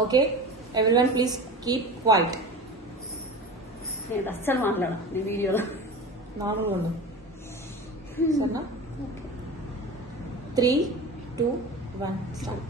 Okay everyone please keep quiet. నేను అస్సలు మాట్లాడా నీ వీడియోలో. నార్మల్గా ఉండు సరేనా? 3, 2, 1 start.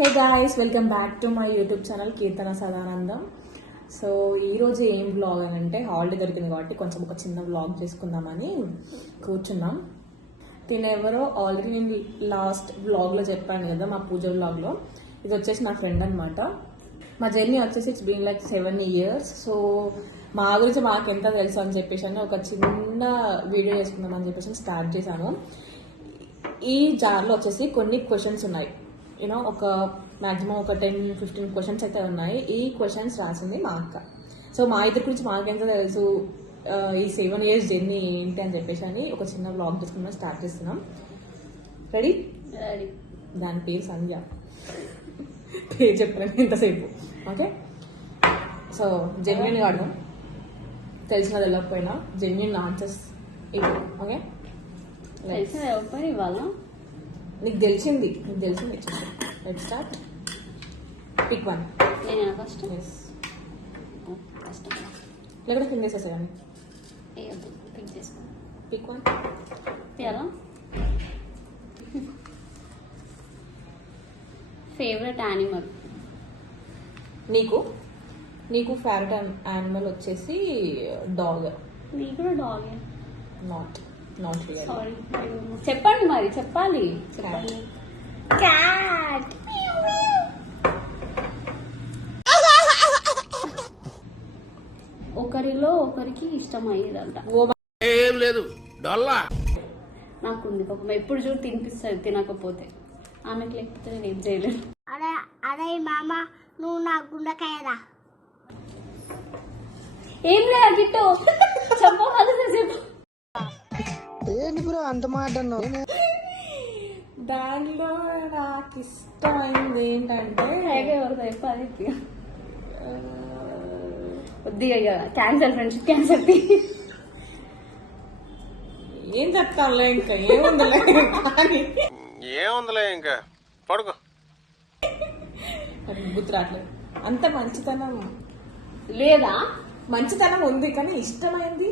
Hey guys, welcome back to my YouTube channel Keerthana Sadanandam. So ఈరోజు ఏం వ్లాగ్ అని అంటే, హాలిడే దొరికింది కాబట్టి కొంచెం ఒక చిన్న వ్లాగ్ చేసుకుందామని కూర్చున్నాం. తినెవరో ఆల్రెడీ నేను లాస్ట్ వ్లాగ్లో చెప్పాను కదా, మా పూజ వ్లాగ్లో. ఇది వచ్చేసి నా ఫ్రెండ్ అనమాట. మా జర్నీ వచ్చేసి it's been like 7 years. So మా గురించి మాకెంత తెలుసు అని చెప్పేసి అని ఒక చిన్న వీడియో చేసుకుందామని చెప్పేసి స్టార్ట్ చేశాను. ఈ జార్లో వచ్చేసి కొన్ని క్వశ్చన్స్ ఉన్నాయి. యూనో ఒక మ్యాక్సిమం ఒక 10-15 క్వశ్చన్స్ అయితే ఉన్నాయి. ఈ క్వశ్చన్స్ రాసింది మా అక్క. సో మా ఇద్దరి గురించి మాకెంత తెలుసు, ఈ 7 years జర్నీ ఏంటి అని చెప్పేసి అని ఒక చిన్న వ్లాగ్ తీసుకుని స్టార్ట్ చేస్తున్నాం. రెడీ? రెడీ. దాని పేరు సంధ్య. పేరు చెప్పాను ఎంతసేపు. ఓకే, సో జెన్యున్ అడగం, తెలిసిన తెలియకపోయినా జెన్యున్ ఆన్సర్స్ ఇది. ఓకే, ఇవ్వాలా? నీకు తెలిసింది లెట్స్ స్టార్ట్. పిక్ 1. నేనేనా ఫస్ట్? ఎస్, లేకపోతే పిక్ చేసేసాను. పిక్ చేసుకో. పిక్ 1. తీయాలా? Favourite animal? నీకు ఫేవరెట్ యానిమల్ వచ్చేసి డాగ్. నీకు కూడా డాగే? Not real. సారీ, చెప్పండి మరి, చెప్పాలి. క్యాట్. ఒకరిలో ఒకరికి ఇష్టం అయ్యేదంట. ఏం లేదు డొల్లా. నాకుంది పాపం, ఎప్పుడు చూడు తినిపిస్తుంది తినకపోతే. ఆమెకు లేకపోతే నేను ఏం చేయలేను. అరే మామ, నువ్వు నా గుండెకాయరా. ఏం లేదు గిట్టు చెప్పు. ఏంటి బ్రో అంత మాట అన్నావు? దానిలో నాకు ఇష్టమైంది ఏంటంటే, ఎవరితో చెప్పాలి? కొద్దిగా క్యాన్సర్, ఫ్రెండ్షిప్ క్యాన్సర్. ఏం చెప్తానులే, ఇంకా ఏముందిలే. కానీ ఏముందిలే ఇంకా పడుకో. గుర్తు రావట్లేదు. అంత మంచితనం లేదా? మంచితనం ఉంది, కానీ ఇష్టమైంది,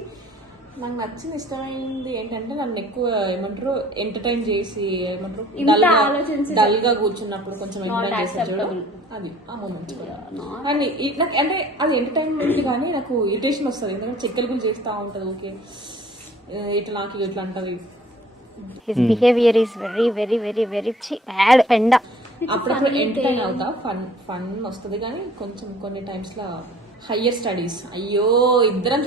నాకు నచ్చింది ఇష్టమైంది ఏంటంటే, నన్ను ఎక్కువ ఏమంటారు ఎంటర్టైన్ చేసి, ఏమంటారు డల్ గా కూర్చున్నప్పుడు కొంచెం ఎంటర్టైన్ చేసి చూడడం, అది ఆ మూమెంట్. కానీ నాకు అంటే అది ఎంటర్టైన్మెంట్, కానీ నాకు ఇరిటేషన్ వస్తుంది. ఎందుకంటే చెక్కలు కూడా చేస్తూ ఉంటుంది. ఓకే, ఇట్లా నాకు ఇట్లా అంటది. His behavior is very very very very bad. Penda. అప్పుడప్పుడు ఎంటర్టైన్ అవుతా, ఫన్ వస్తుంది. కానీ కొంచెం కొన్ని టైమ్స్ లా హయ్యర్ స్టడీస్, అయ్యో ఇద్దరం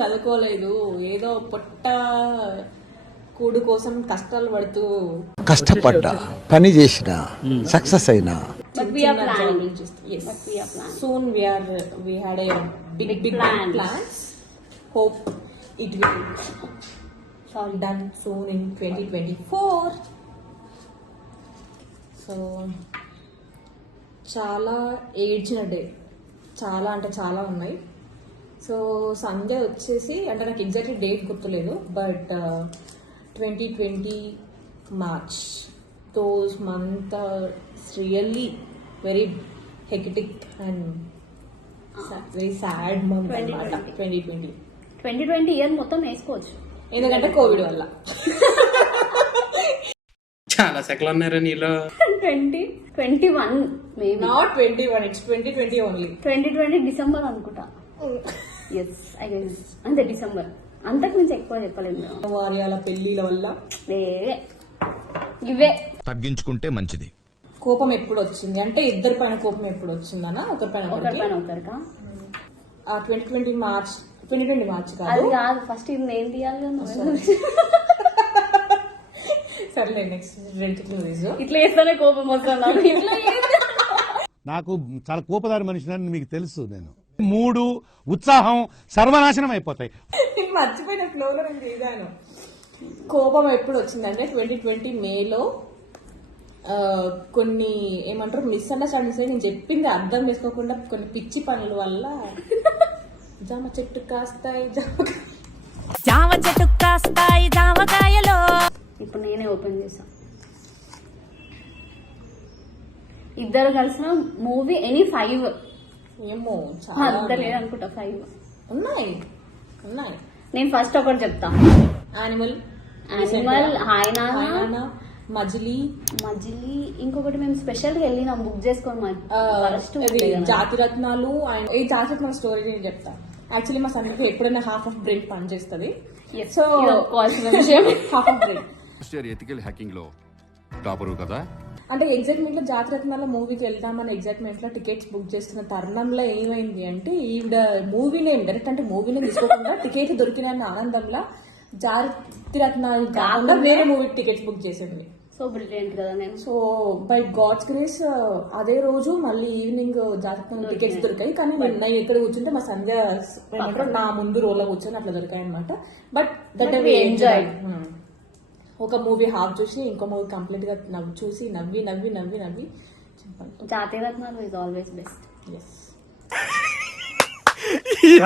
చదువుకోలేదు, ఏదో పొట్ట కూడు కోసం కష్టాలు పడుతూ కష్టపడ్డా, పని చేసినా, సక్సెస్ అయినా. Soon we had a big plans. Hope it will done soon in 2024. So చాలా ఏడ్చిన డే, చాలా అంటే చాలా ఉన్నాయి. సో సండే వచ్చేసి, అంటే నాకు ఎగ్జాక్ట్లీ డేట్ గుర్తులేదు, but 2020 March. Those month really very hectic and very sad month అన్నమాట 2020 ఇయర్ మొత్తం వేసుకోవచ్చు, ఎందుకంటే కోవిడ్ వల్ల. చాలా సెకలు ఉన్నారా నీలో? 2021 maybe. Not 21, it's 2020 only. 2020 December అనుకుంటా. ఎస్, ఐ గెస్ అంతే, డిసెంబర్. అంతకు మించి ఎక్కువ చెప్పలేము. వార్యాల పెళ్లిల వల్ల ఇవే తగ్గించుకుంటే మంచిది. కోపం ఎప్పుడు వచ్చింది అంటే, ఇద్దరి పైన కోపం ఎప్పుడు వచ్చిందనా? ఒకరి పైన ఒకరికా? 2020 మార్చ్ కాదు, అది కాదు. ఫస్ట్ ఇది నేను తీయాలి. సర్లే, నెక్స్ట్ ఇట్లా వేస్తానే కోపం వస్తుంది. నాకు చాలా కోపదారి మనిషిని మీకు తెలుసు. నేను మూడు ఉత్సాహం సర్వనాశనం అయిపోతాయి. నేను మర్చిపోయిన ఫ్లోలో నేను చేశాను. కోపం ఎప్పుడు వచ్చిందంటే 2020 మేలో కొన్ని ఏమంటారు మిస్అండర్స్టాండింగ్స్ నేను చెప్పింది అర్థం చేసుకోకుండా కొన్ని పిచ్చి పనుల వల్ల జామ చెట్టు కాస్తాయి జామ చెట్టు కాస్తాయి జామకాయలో. ఇప్పుడు నేనే ఓపెన్ చేసా. ఇద్దరు కలిసిన మూవీ ఎనీ 5 ఏమో చాలా అంత లేదనుకుంటా 5 ఉన్నాయి. నేను ఫస్ట్ ఒకటి చెప్తా. యానిమల్, హాయ్ మజిలీ, ఇంకొకటి మేము స్పెషల్ గా వెళ్ళినాం బుక్ చేసుకొని జాతి రత్నాలు. అండ్ ఈ జాతి రత్నాల స్టోరీ నేను చెప్తా. యాక్చువల్లీ మా సంగతి ఎప్పుడైనా హాఫ్ ఆఫ్ బ్రెయిన్ పని చేస్తుంది. సో విషయం half of brain ethical hacking లో టాపరు కదా. అంటే ఎగ్జైట్మెంట్ లో జాతరత్నాల మూవీకి వెళ్దామని ఎగ్జైట్మెంట్ లో టికెట్స్ బుక్ చేస్తున్న తరుణంలో ఏమైంది అంటే ఈవిడ మూవీ నేమ్ డైరెక్ట్ అంటే మూవీ నేమ్ తీసుకోకుండా టికెట్ దొరికిన ఆనందంలో జాతిరత్నాలు కాకుండా వేరే మూవీకి టికెట్స్ బుక్ చేసింది. సో బ్రిలియంట్ కదా నేను. సో బై గాడ్స్ గ్రేస్ అదే రోజు మళ్ళీ ఈవినింగ్ జాతరత్నాలు టికెట్స్ దొరికాయి. కానీ నేను ఇక్కడ కూర్చుంటే మా సంధ్య నా ముందు రోలో కూర్చొని అట్లా దొరికాయి అనమాట. But that we enjoy. ఒక మూవీ హాఫ్ చూసి ఇంకో మూవీ కంప్లీట్ గా చూసి నవ్వి చెప్పాలి. జాతీయ రత్నాలు ఇస్ ఆల్వేస్ బెస్ట్. ఎస్.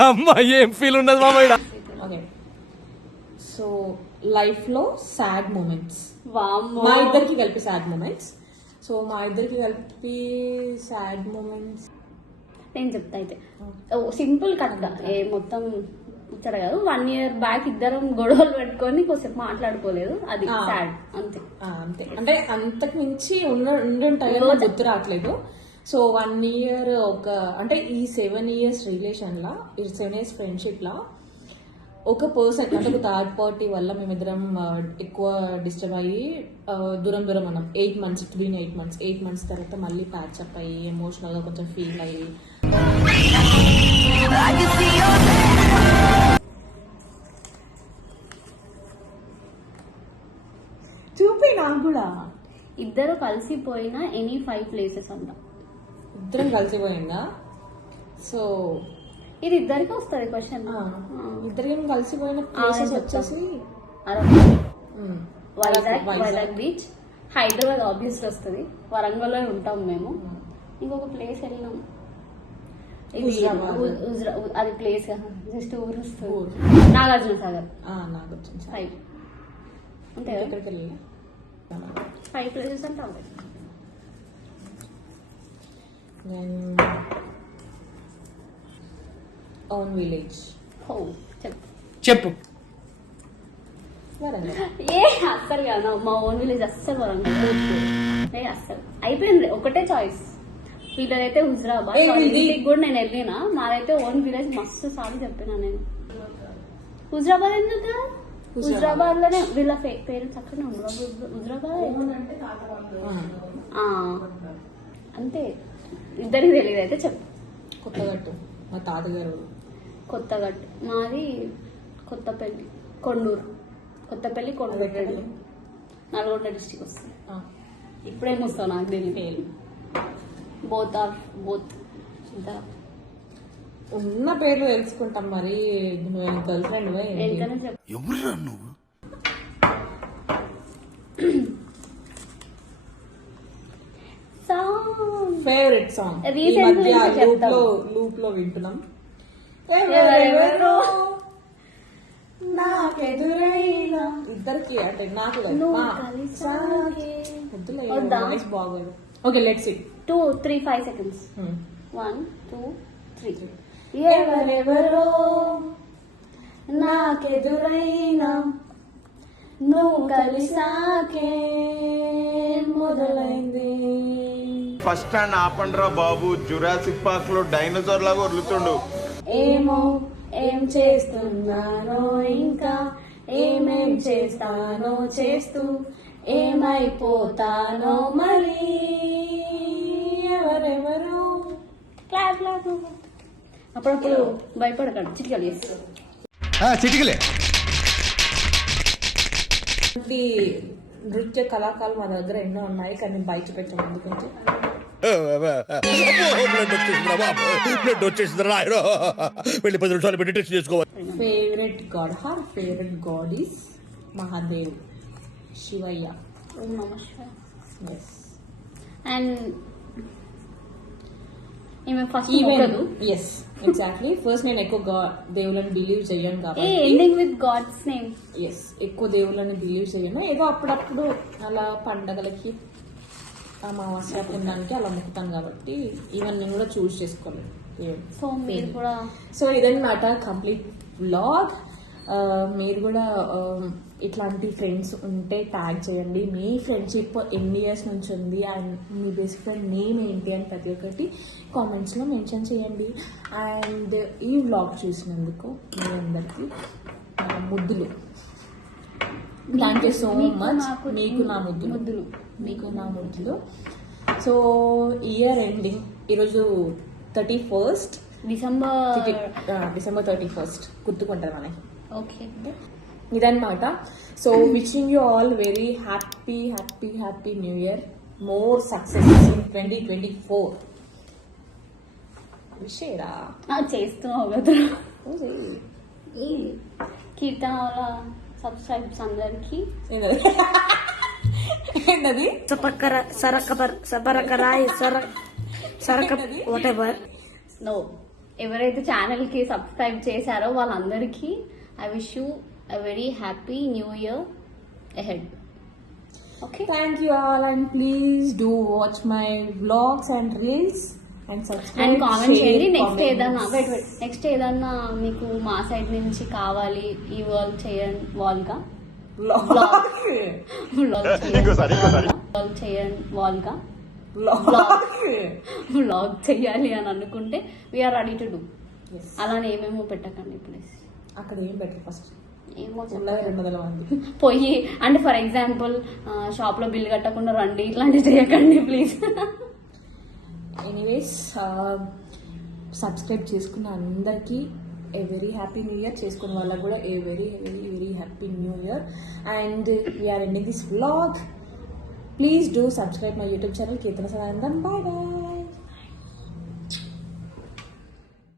అమ్మాయి ఏం ఫీల్ ఉండదు మామయ్య. ఓకే, సో లైఫ్ లో సాడ్ మూమెంట్స్ వామ్మో. మా ఇద్దరికి కలిపి సాడ్ మూమెంట్స్. సో మా ఇద్దరికి కలిపి సాడ్ మూమెంట్స్ నేను చెప్తా అయితే సింపుల్ కట్ మొత్తం ఇక్కడ కాదు. 1 year బ్యాక్ ఇద్దరం గొడవలు పెట్టుకొని కొంచెం మాట్లాడుకోలేదు, అది సాడ్ అంతే. అంతే, అంటే అంతకు మించి ఉండుంటాయో గుర్తు రావట్లేదు. సో 1 year అంటే ఈ 7 years రిలేషన్ లా, ఈ 7 years ఫ్రెండ్షిప్ లా ఒక పర్సన్ అంటే ఒక థర్డ్ పార్టీ వల్ల మేమిద్దరం ఎక్కువ డిస్టర్బ్ అయ్యి దూరం అన్నాం. 8 months, 8 months తర్వాత మళ్ళీ ప్యాచప్ అయ్యి ఎమోషనల్ గా కొంచెం ఫీల్ అయ్యి చూపి నాకు కూడా ఇద్దరు కలిసిపోయిన ఎనీ 5 places అంట. ఇద్దరం కలిసిపోయిందా? సో ఇది ఇద్దరికి వస్తుంది క్వశ్చన్. ఇద్దరం కలిసిపోయిన ప్లేసెస్ వచ్చేసి వైజాగ్ బీచ్, హైదరాబాద్ ఆబ్వియస్లీ వస్తుంది, వరంగల్లో ఉంటాం మేము. ఇంకొక ప్లేస్ వెళ్ళినాం, ఇది అది ప్లేస్ జస్ట్ ఊరు వస్తుంది, నాగార్జున సాగర్. నాగార్జున 5 అంతే కదా, ఎక్కడికి వెళ్ళి 5 places అంటే అవ్వదు. Own village. చెప్పు. ఏ అస్సలు కాదు, మా ఓన్ విలేజ్ అస్సలు వరంగల్ అస్సలు అయిపోయింది. ఒకటే చాయిస్. వీళ్ళదైతే హుజరాబాద్, ఇంటికి కూడా నేను వెళ్ళినా. మాదైతే ఓన్ విలేజ్ మస్తు సార్లు చెప్పినా నేను. హుజరాబాద్ ఎందుకు? హుజరాబాద్ లోనే వీళ్ళ పేరెంట్స్ అక్కడనే ఉండరు. హుజరాబాద్ అంతే, ఇద్దరికి తెలియదు. అయితే చెప్పు. కొత్తగట్టు మా తాతగారు. కొత్తగట్టు మాది కొత్తపల్లి, కొండూరు. కొత్తపల్లి కొండూరు, నల్గొండ డిస్టిక్ వస్తుంది. ఇప్పుడేం వస్తావు నాకు తెలియదు. బోత్ ఉన్న పేర్లు తెలుసుకుంటాం. మరి నువ్వు గర్ల్ ఫ్రెండ్ ఎంతనే చెప్పు. ఎవరురా నువ్వు? ఫేవరెట్ సాంగ్ లూప్ లో వింటున్నాం. నాకెదురైనా ఇద్దరికి అంటే నాకు బాగోదు. Okay, let's it. 2, 3, 5 seconds. 1, 2, 3. ఎవరెవరో నాకెదురైనా నువ్వు కలిసాకే మొదలైంది. ఫస్ట్ స్టాండ్ ఆపండ్రా బాబు, జురాసిక్ పార్క్ లో డైనోసార్ లాగా వదులుతుండు. ఏమో ఏం చేస్తున్నానో, ఇంకా ఏమేం చేస్తానో, చేస్తూ ఏమైపోతానో మరి. ఎవరెవరో క్లాస్ అప్పుడప్పుడు భయపడకండి, చిటికలు చేసి. చిటికలే. నృత్య కళాకారులు మా దగ్గర ఎన్నో ఉన్నాయి, కానీ బయట పెట్టాం. ఎందుకంటే బ్లడ్ వచ్చేసిందిరా నాయనో. వెళ్ళి 10 నిమిషాలు పెట్టి టెస్ట్ చేసుకోవాలి. Favourite god, her favourite god is Mahadev, Shivayya. ఓం నమః శివాయ. ఎస్. అండ్ ఈమె ఫస్ట్ మొక్కదు. Yes, exactly. ఫస్ట్ నేను ఎక్కువ దేవుళ్ళని బిలీవ్ చెయ్యను కాబట్టి ending with god's name. Yes, ఎక్కువ దేవుళ్ళని బిలీవ్ చేయను. ఏదో అప్పుడప్పుడు అలా పండగలకి అమావాస్య పుణ్యానికి అలా మొక్కుతాను కాబట్టి ఈవెన్ నేను కూడా చూస్ చేసుకోలేదు. సో మీరు కూడా సో ఇదన్నమాట కంప్లీట్ వ్లాగ్. మీరు కూడా ఇట్లాంటి ఫ్రెండ్స్ ఉంటే ట్యాగ్ చేయండి. మీ ఫ్రెండ్షిప్ ఎన్ని ఇయర్స్ నుంచి ఉంది and me best friend name ఏంటి అని ప్రతి ఒక్కటి కామెంట్స్లో మెన్షన్ చేయండి. అండ్ ఈ వ్లాగ్ చూసినందుకు మీ అందరికీ ముద్దులు. Thank you so much. మీకు నా ముద్దులు, మీకు నా ముద్దులు. సో ఇయర్ ఎండింగ్ ఈరోజు 31st డిసెంబర్ 31st గుర్తుకుంటుంది మనకి. ఓకే, ఇదన్నమాట. So wishing you all very happy happy happy new year. More success in 2024. విషయరా చేస్తున్నావు కదా కీర్తన వాళ్ళ సబ్స్క్రైబ్స్ అందరికి. ఏంటది? నో, ఎవరైతే ఛానల్ కి సబ్స్క్రైబ్ చేశారో వాళ్ళందరికీ I wish you a very happy new year ahead. Okay, thank you all and please do watch my vlogs and reels and subscribe and comment చేయండి. నెక్స్ట్ ఏదన్నా మీకు మా సైడ్ నుంచి కావాలి ఈ వర్క్ చేయండి, వాల్గా వ్లాగ్ చేయాలి అని అనుకుంటే వీఆర్ రెడీ టు డూ. అలానే ఏమేమో పెట్టకండి ప్లీజ్. అక్కడ ఏం బెటర్ ఫస్ట్ ఏమో 200 మంది పోయి అంటే ఫర్ ఎగ్జాంపుల్ షాప్ లో బిల్ కట్టకుండా రండి, ఇట్లాంటివి చేయకండి ప్లీజ్. ఎనీవేస్, సబ్స్క్రైబ్ చేసుకున్న అందరికీ a very happy new year. చేసుకున్న వాళ్ళకు కూడా a very very very happy new year. And we are ending this vlog. Please do subscribe my YouTube channel Keerthana Sadanandam. Bye bye.